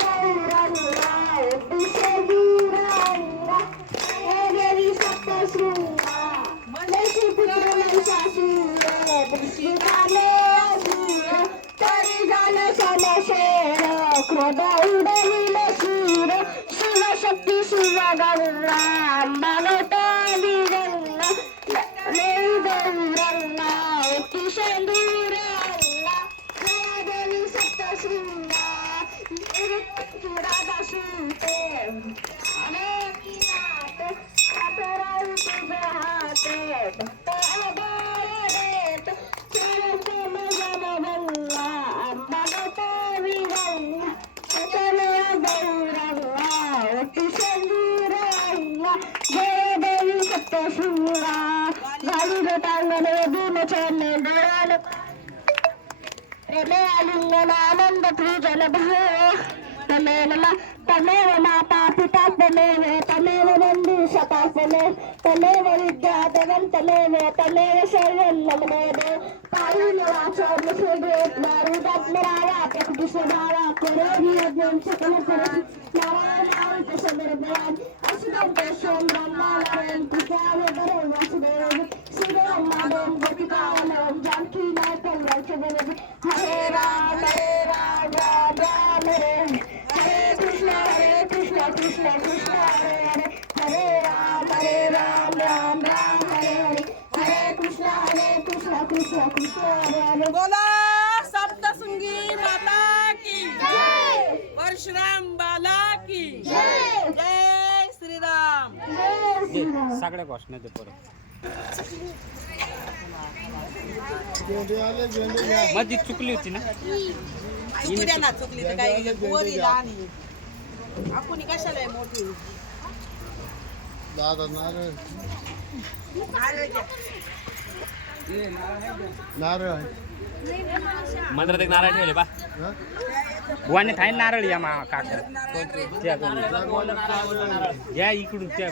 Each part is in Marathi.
गौरंगा दिशगुरंगा हे देवी सप्तशृंगा मलेशी पुत्र महिषासूर दृष्टिकाले असुर तरी झालं समशेर क्रोध उडविले शूर शिवशक्ती शिवगंगा अंबावताली गंगा देवी गौरंगा शेंदुरंगा जया देवी सप्तशृंगा राधा सुते अनेकिनाथ असराई तुझे हाते भक्त अभयदेत चिरंतन जनगंगा अंबावताली गंगा अचलय गौरंगा शेंदुरंगा जया देवी सप्तशृंगा गाडीन टांगणे दून चरणे डोळ्यान प्रेमे आलिंगन आनंद पूजन भाव तमेव माता पिता तमेव बंधू सपासने तमेव विद्याधरं तमेव शरणं नमो देव पायुन वाचा मुखे देव नारुदात्मरावा प्रकृती स्वभावा करोहि यज्ञं सकल करोति नारायण आयुध सदर भगवान असुदं सोम ब्रह्मा नारायण पिताव दरो वासुदेव श्रीराम माधव गोपिका वल्लभ जानकी नायकं रामचंद्र हरे राम राम राम हरे कृष्ण कृष्ण कृष्ण हरे हरे हरे राम राम राम हरे हरे हरे कृष्ण कृष्ण कृष्ण हरे हरे बोला सप्तशृंगी माता की जय परशुराम बाला की जय जय श्रीराम सगळ्या घोषणा दे परत मध्ये चुकली होती ना उद्या ना चुकली तर काय पोरी लहान आपण कशाला आहे मोठी दादा नारळ नारळ मंदिरात एक नारळ ठेवले बा बुवाने थाय नारळ या मा काका त्या या इकडून त्या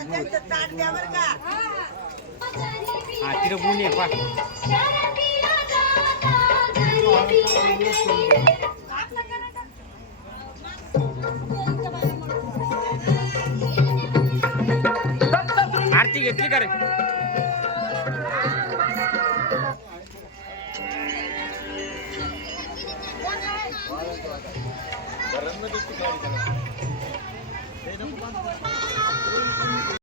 हा तिथं गुण आहे पा आरती घेतली का रे